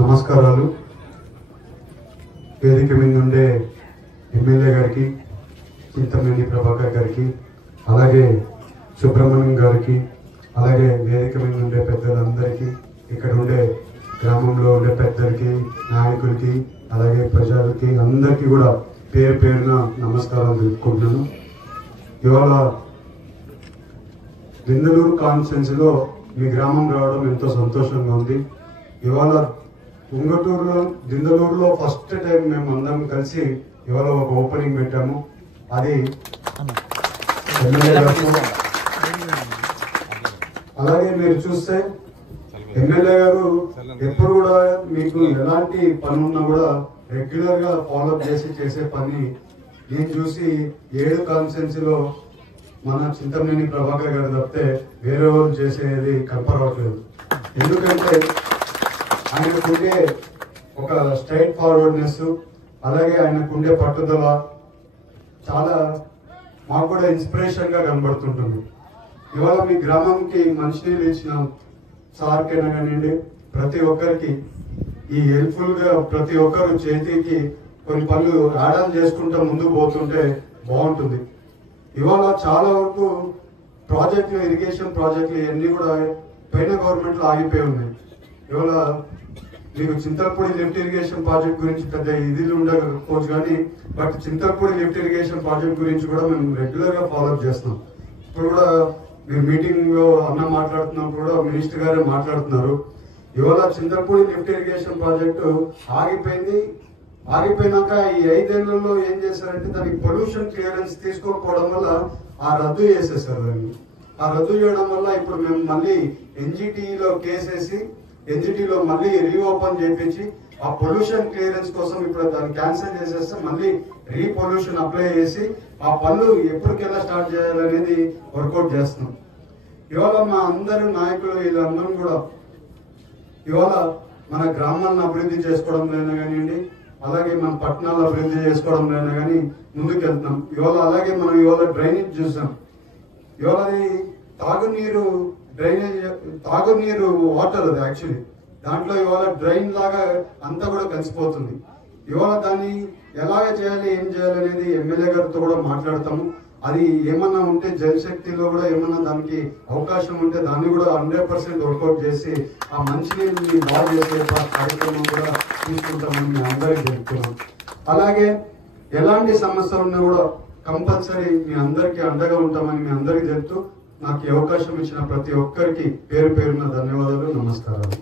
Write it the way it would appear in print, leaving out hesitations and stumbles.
నమస్కారాలు. వేదిక మీద ఉండే ఎమ్మెల్యే గారికి, చింతమనేని ప్రభాకర్ గారికి, అలాగే సుబ్రహ్మణ్యం గారికి, అలాగే వేదిక మీద ఉండే పెద్దలందరికీ, ఇక్కడ ఉండే గ్రామంలో ఉండే పెద్దలకి, నాయకులకి, అలాగే ప్రజలకి అందరికీ కూడా పేరు పేరున నమస్కారాలు తెలుపుకుంటున్నాను. ఇవాళ దిందలూరు కాన్స్టిట్యున్సీలో మీ గ్రామం రావడం ఎంతో సంతోషంగా ఉంది. ఇవాళ ఉంగటూరులో, దిందలూరులో ఫస్ట్ టైం మేము అందరం కలిసి ఇవాళ ఒక ఓపెనింగ్ పెట్టాము. అది ఎమ్మెల్యే గారు. అలాగే మీరు చూస్తే ఎమ్మెల్యే గారు ఎప్పుడు కూడా మీకు ఎలాంటి పని ఉన్నా కూడా రెగ్యులర్ గా ఫాలోఅప్ చేసే పని నేను చూసి 7 కాన్స్టిట్యున్సీలో మన చింతమనేని ప్రభాకర్ గారు తప్పితే వేరే వాళ్ళు చేసేది కనపడవట్లేదు. ఎందుకంటే ఆయనకుండే ఒక స్ట్రైట్ ఫార్వర్డ్నెస్, అలాగే ఆయనకుండే పట్టుదల చాలా మాకు కూడా ఇన్స్పిరేషన్ గా కనబడుతుంటుంది. ఇవాళ మీ గ్రామంకి మంచినీళ్ళు ఇచ్చిన సార్కైనా కానివ్వండి, ప్రతి ఒక్కరికి ఈ హెల్ప్ఫుల్ గా ప్రతి ఒక్కరు చేతికి కొన్ని పనులు యాడ్ ఆన్ చేసుకుంటూ ముందుకు పోతుంటే బాగుంటుంది. ఇవాళ చాలా వరకు ప్రాజెక్టులు, ఇరిగేషన్ ప్రాజెక్టులు ఇవన్నీ కూడా పైన గవర్నమెంట్ లో ఆగిపోయి ఉన్నాయి. ఇవాళ మీకు చింతలపూడి లిఫ్ట్ ఇరిగేషన్ ప్రాజెక్ట్ గురించి పెద్ద ఇది ఉండకపోవచ్చు కానీ, but Chintalapudi lift irrigation project గురించి కూడా మేము రెగ్యులర్ గా ఫాలోఅప్ చేస్తున్నాం. ఇప్పుడు కూడా మీరు మీటింగ్ లో అన్న మాట్లాడుతున్నప్పుడు కూడా మినిస్టర్ గారే మాట్లాడుతున్నారు. ఇవాళ చింతలపూడి లిఫ్ట్ ఇరిగేషన్ ప్రాజెక్టు ఆగిపోయింది. ఆగిపోయినాక ఈ 5 ఏళ్లలో ఏం చేశారంటే దానికి పొల్యూషన్ క్లియరెన్స్ తీసుకోకపోవడం వల్ల ఆ రద్దు చేసేసారు. దాన్ని ఆ రద్దు చేయడం వల్ల ఇప్పుడు మేము మళ్ళీ ఎన్జిటిలో కేసేసి ఎన్జిటిలో మళ్ళీ రీఓపెన్ చేయించి ఆ పొల్యూషన్ క్లియరెన్స్ కోసం ఇప్పుడు దాన్ని క్యాన్సిల్ చేసేస్తే మళ్ళీ రీపొల్యూషన్ అప్లై చేసి ఆ పనులు ఎప్పటికెలా స్టార్ట్ చేయాలనేది వర్కౌట్ చేస్తున్నాం. ఇవాళ మా అందరు నాయకులు వీళ్ళందరం కూడా ఇవాళ మన గ్రామాలను అభివృద్ధి చేసుకోవడంలోనే కానివ్వండి, అలాగే మన పట్టణాలను అభివృద్ధి చేసుకోవడంలోనే కానీ ముందుకు వెళ్తున్నాం. ఇవాళ అలాగే మనం ఇవాళ డ్రైనేజ్ చూసాం. ఇవాళ తాగునీరు వాటర్ అది యాక్చువల్లీ దాంట్లో ఇవాళ డ్రైన్ లాగా అంతా కూడా కలిసిపోతుంది. ఇవాళ దాన్ని ఎలాగ చేయాలి, ఏం చేయాలి అనేది ఎమ్మెల్యే గారితో కూడా మాట్లాడతాము. అది ఏమన్నా ఉంటే జలశక్తిలో కూడా ఏమన్నా దానికి అవకాశం ఉంటే దాన్ని కూడా 100% వర్కౌట్ చేసి ఆ మంచినీళ్ళని బాగు చేసే కార్యక్రమం కూడా తీసుకుంటామని మేము అందరికీ చెప్తున్నాం. అలాగే ఎలాంటి సమస్య ఉన్నా కూడా కంపల్సరీ మీ అందరికీ అండగా ఉంటామని మీ అందరికీ చెప్తూ నాకు ఈ అవకాశం ఇచ్చిన ప్రతి ఒక్కరికి పేరు పేరున ధన్యవాదాలు, నమస్కారాలు.